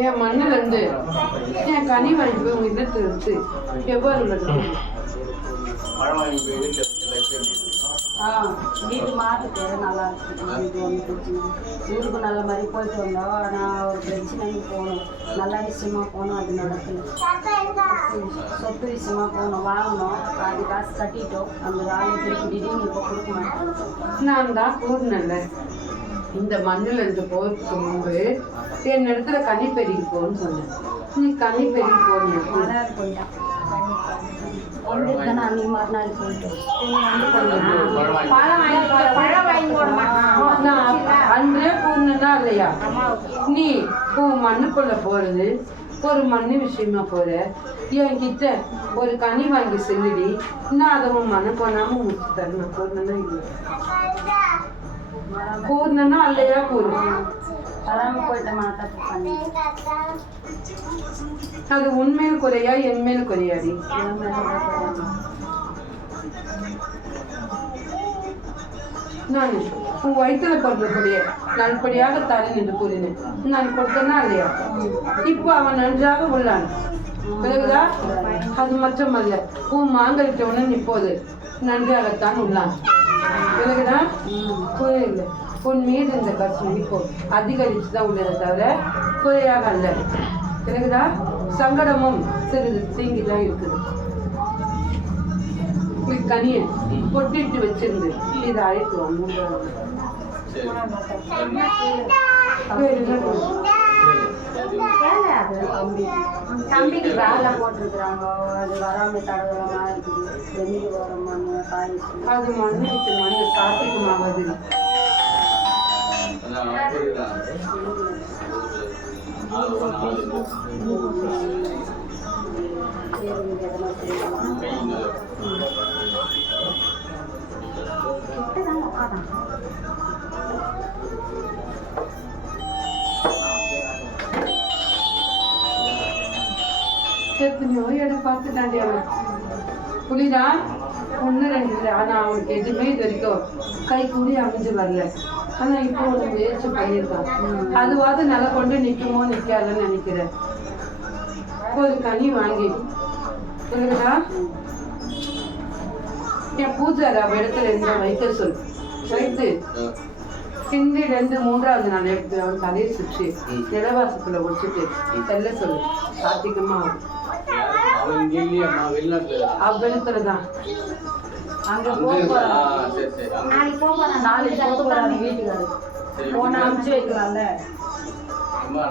என் மண்ணில் இருந்து என் கனி வாங்கி போய் உங்க இடத்துல இருந்து எவ்வாறு வீட்டு மாட்டுக்கு நல்லா இருக்கு. ஊருக்கு நல்ல மாதிரி போயிட்டு வந்தோம். ஆனால் ஒரு பிரச்சனைக்கு போகணும், நல்ல விஷயமா போகணும். அது நடக்கல. சொத்து விஷயமா போகணும், வாங்கணும். அது காசு கட்டிட்டோம். அந்த வேலையை திருப்பி திடீர்னு இப்போ கொடுக்க மாட்டோம். நான் தான் கூறினேன்ல, இந்த மண்ணில் இருந்து போகிறதுக்கு முன்பு என் இடத்துல கனி பெருகி போன்னு சொன்னேன். நீ கனி பெருகி போனியா? மறுநாள் போயிட்டான். அன்னைக்கு மறுநாள் போயிட்டோம். அன்றே கூறினா இல்லையா? நீ மண்ணுக்குள்ள போறது ஒரு மண்ணு விஷயமா போற, என்கிட்ட ஒரு கனி வாங்கி செல்லுடி, நான் அதை மண்ணு போனாம முடிச்சு தரணும். கூறினா இல்லை, கூறினா இல்லையா? கூறு. அது உண்மையில் குறையா என் மேல் குறையாடி? நான் உன் வயிற்றுல பிறந்தக்கூடிய நல்படியாக தரேன் என்று கூறினேன். நான் கொடுத்தனா இல்லையா? இப்போ அவன் நன்றாக உள்ளான். பிறகுதா அது மட்டுமல்ல, உன் மாங்கலிட்ட உடனே இப்போது நன்றாகத்தான் உள்ளான். பிறகுதான் குறையில்லை. உன் மீது இந்த கஷ்டம் இப்போ அதிகரிச்சுதான் உள்ளதை தவிர குறையாக அல்ல. பிறகுதான் சங்கடமும் சிறிது தீங்கிதான் இருக்குது. கனியை பொட்டிட்டு வச்சிருந்து இதை அழைத்துவோம். தம்பிக்கு வேலை போட்டிருக்கிறாங்க. அது வராம தடவலமா இருக்குது. வெளியில் வர மண்ணு காய் அது மண்ணு மண்ணு காப்பிக்குமாவது எத்தனையோ இடம் பார்த்துட்டாண்டி அவன். புலிதான் 1 2 இல்லை. ஆனா அவனுக்கு எதுவுமே இது வரைக்கும் கை கூடி அமைஞ்சு வரல. ஆனா இப்போ ஒரு முயற்சி பண்ணியிருக்கான். அதுவாது நல்லா கொண்டு நிற்குமோ நிற்காதுன்னு நினைக்கிறேன். ஒரு கனி வாங்கி இருக்குதா, என் பூஜாரி அவ இடத்துல இருந்த வைக்க சொல். வைத்து ஹிந்தி 2 3வது நாள் எடுத்து அவன் தலையை சுற்றி நிலவாசத்துல ஒழிச்சுட்டு செல்ல சொல்லு. சாத்திகமா அவ்வளத்துலதான் அங்க வீட்டுக்காரு போன அனுப்பிச்சு வைக்கலாம்ல.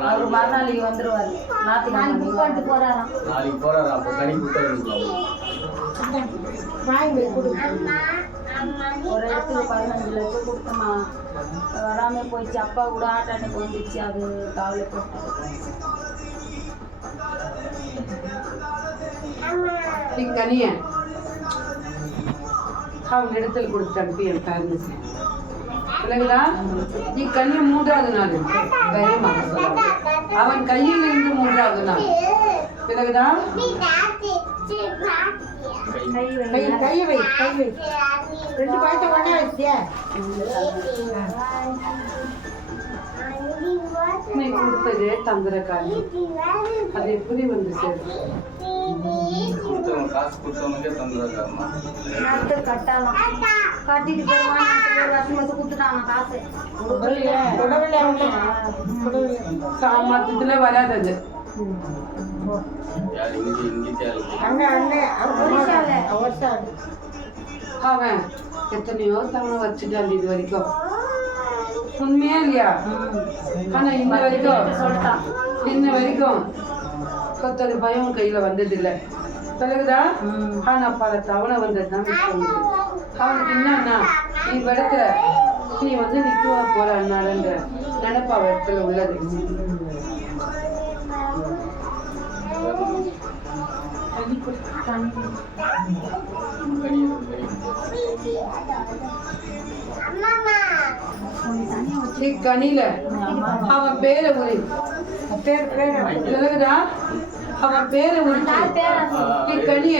அவரு மறுநாளைக்கு வந்துருவாரு. நாளைக்கு போறாராம். ஒரு இடத்துக்கு 15 லட்சம் கொடுத்தோமா, வராம போயிடுச்சு. அப்பா கூட ஆட்டானுக்கு வந்துச்சு. அது கவலைப்பட்டு கனிய அவன் இடத்துல கொடுத்து அனுப்பி என் காரணம். பிறகுதா நீ கனிய 3வது நாள் தைரியமாக சொல்ல. அவன் கையில் இருந்து 3வது நாள். பிறகுதான் கையை வை 2 பாய்ச்ச உடனே வச்சியா? நீ கொடுத்ததே தந்திரக்காரி. அது எப்படி வந்து சேரும்? கட்டிட்டு காசு சாமர்த்தியத்துல வராது. அவன் எத்தனையோ தவணை வச்சுட்டான் இது வரைக்கும். உண்மையா இல்லையா? ஆனா இன்ன வரைக்கும் கொத்தது பயம் கையில வந்ததில்லை. பிறகுதான் ஆனா பல தவணை வந்ததுதான். அவனுக்கு என்னன்னா, நீ இடத்துல நீ வந்து நிற்குவா போற அண்ணாடுன்ற நினைப்பா இடத்துல உள்ளது. கனியில அவன் பேரை உரி பிறகுதான் அவன் பேரை உரிச்சு கனிய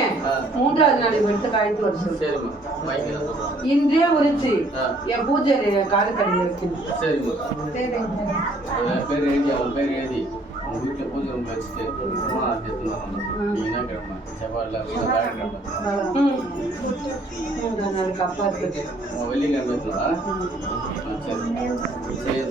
3வது நாள் எடுத்து காய்த்து வர சொல்லு. சரிம்மா வாங்கிக்கிறேன் சொல்றேன். இன்றே உரிச்சு என் பூஜை காலக்கடையில் வைக்கணும். சரிம்மா பேர் எழுதி அவன் பேர் எழுதி உங்கள் வீட்டில் பூஜை ரூம் வச்சுட்டு அப்புறமா எடுத்துன்னு வரணும். நீங்கள் என்ன கிழமை செவ்வாயில் வியாழக்கிழமை 3 நாளுக்கு அப்பா இருக்குது. வெள்ளிக்கிழமை எடுத்துனா சரி சரி